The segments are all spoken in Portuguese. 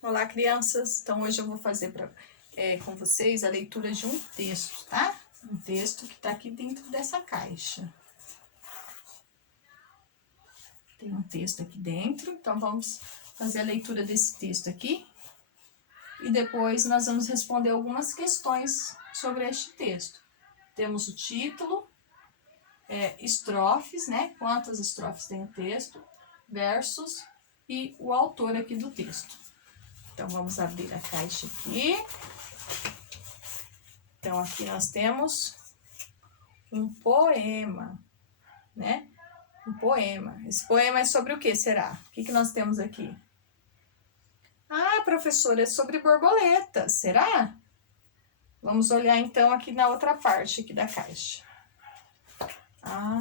Olá, crianças! Então, hoje eu vou fazer com vocês a leitura de um texto, tá? Um texto que tá aqui dentro dessa caixa. Tem um texto aqui dentro, então vamos fazer a leitura desse texto aqui. E depois nós vamos responder algumas questões sobre este texto. Temos o título, estrofes, né? Quantas estrofes tem o texto, versos e o autor aqui do texto. Então, vamos abrir a caixa aqui. Então, aqui nós temos um poema, né? Um poema. Esse poema é sobre o que será? O que nós temos aqui? Ah, professora, é sobre borboletas, será? Vamos olhar então aqui na outra parte aqui da caixa. Ah,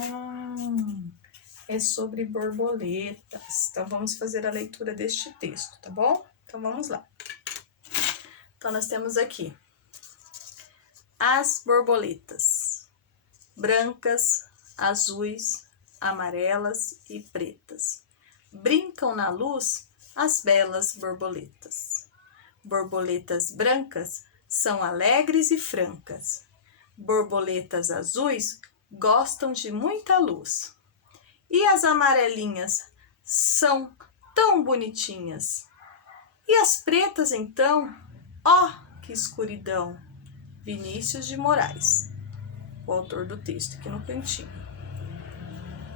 é sobre borboletas. Então, vamos fazer a leitura deste texto, tá bom? Então, vamos lá. Então, nós temos aqui as borboletas, brancas, azuis, amarelas e pretas. Brincam na luz as belas borboletas. Borboletas brancas são alegres e francas. Borboletas azuis gostam de muita luz. E as amarelinhas são tão bonitinhas. E as pretas, então, ó, que escuridão! Vinícius de Moraes, o autor do texto aqui no cantinho.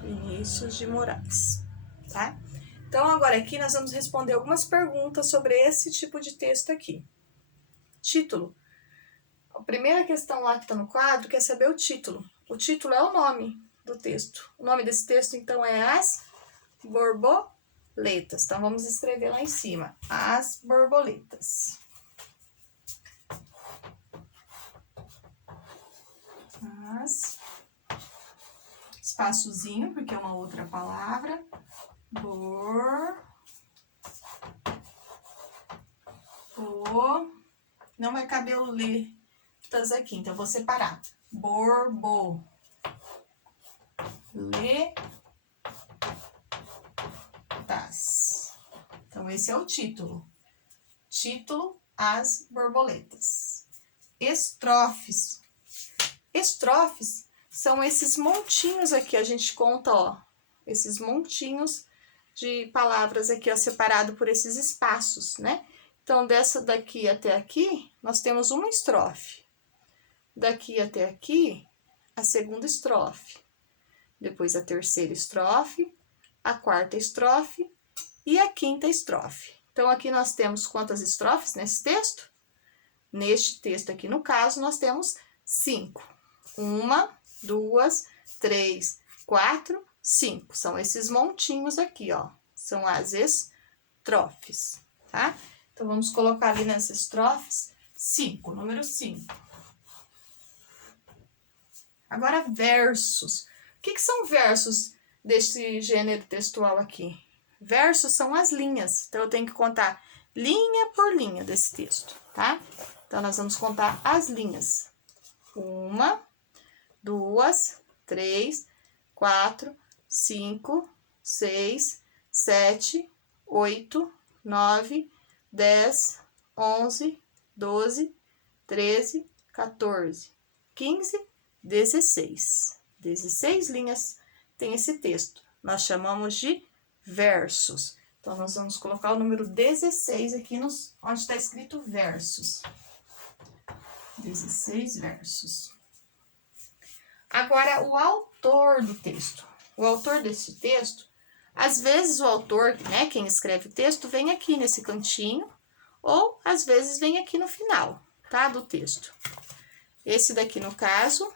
Vinícius de Moraes, tá? Então, agora aqui nós vamos responder algumas perguntas sobre esse tipo de texto aqui. Título. A primeira questão lá que está no quadro quer saber o título. O título é o nome do texto. O nome desse texto, então, é As Borboletas. Então, vamos escrever lá em cima. As Borboletas. As, espaçozinho, porque é uma outra palavra. Não vai caber o letras aqui, então eu vou separar. Borboletas. Então, esse é o título. Título, As Borboletas. Estrofes. Estrofes são esses montinhos aqui, a gente conta, ó, esses montinhos de palavras aqui, ó, separado por esses espaços, né? Então, dessa daqui até aqui, nós temos uma estrofe. Daqui até aqui, a segunda estrofe. Depois a terceira estrofe, a quarta estrofe e a quinta estrofe. Então, aqui nós temos quantas estrofes nesse texto? Neste texto aqui, no caso, nós temos 5. 1, 2, 3, 4, 5. São esses montinhos aqui, ó. São as estrofes, tá? Então, vamos colocar ali nas estrofes 5, número 5. Agora, versos. O que são versos desse gênero textual aqui? Versos são as linhas. Então, eu tenho que contar linha por linha desse texto, tá? Então, nós vamos contar as linhas. 1, 2, 3, 4, 5, 6, 7, 8, 9, 10, 11, 12, 13, 14, 15, 16. 16 linhas tem esse texto. Nós chamamos de versos. Então, nós vamos colocar o número 16 aqui onde está escrito versos. 16 versos. Agora, o autor do texto. O autor desse texto, às vezes o autor, né, quem escreve o texto, vem aqui nesse cantinho, ou às vezes vem aqui no final, tá, do texto. Esse daqui, no caso,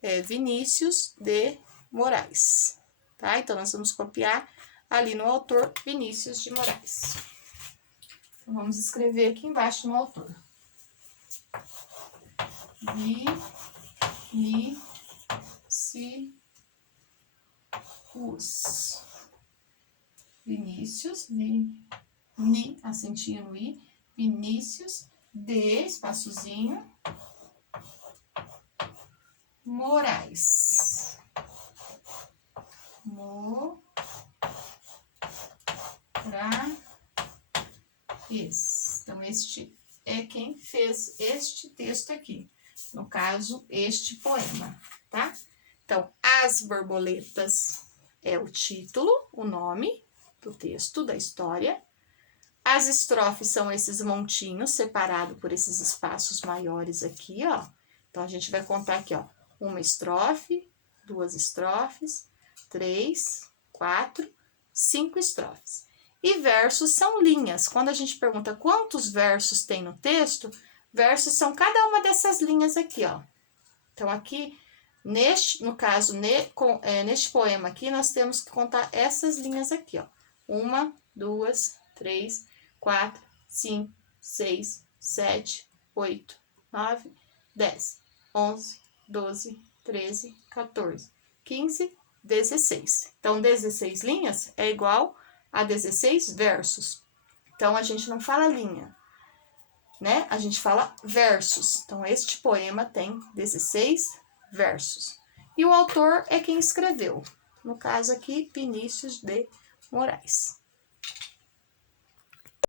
é Vinícius de Moraes, tá? Então, nós vamos copiar ali no autor Vinícius de Moraes. Então, vamos escrever aqui embaixo no autor. Vinícius, acentinho no i, Vinícius de, espaçozinho, Moraes. Isso. Então, este é quem fez este texto aqui. No caso, este poema, tá? Então, As Borboletas é o título, o nome do texto, da história. As estrofes são esses montinhos separados por esses espaços maiores aqui, ó. Então, a gente vai contar aqui, ó. Uma estrofe, 2 estrofes, 3, 4, 5 estrofes. E versos são linhas. Quando a gente pergunta quantos versos tem no texto, versos são cada uma dessas linhas aqui, ó. Então, aqui, no caso, neste poema aqui, nós temos que contar essas linhas aqui, ó. 1, 2, 3, 4, 5, 6, 7, 8, 9, 10, 11, 12, 13, 14, 15, 16. Então, 16 linhas é igual a 16 versos. Então, a gente não fala linha, né? A gente fala versos. Então, este poema tem 16 versos. E o autor é quem escreveu. No caso aqui, Vinícius de Moraes.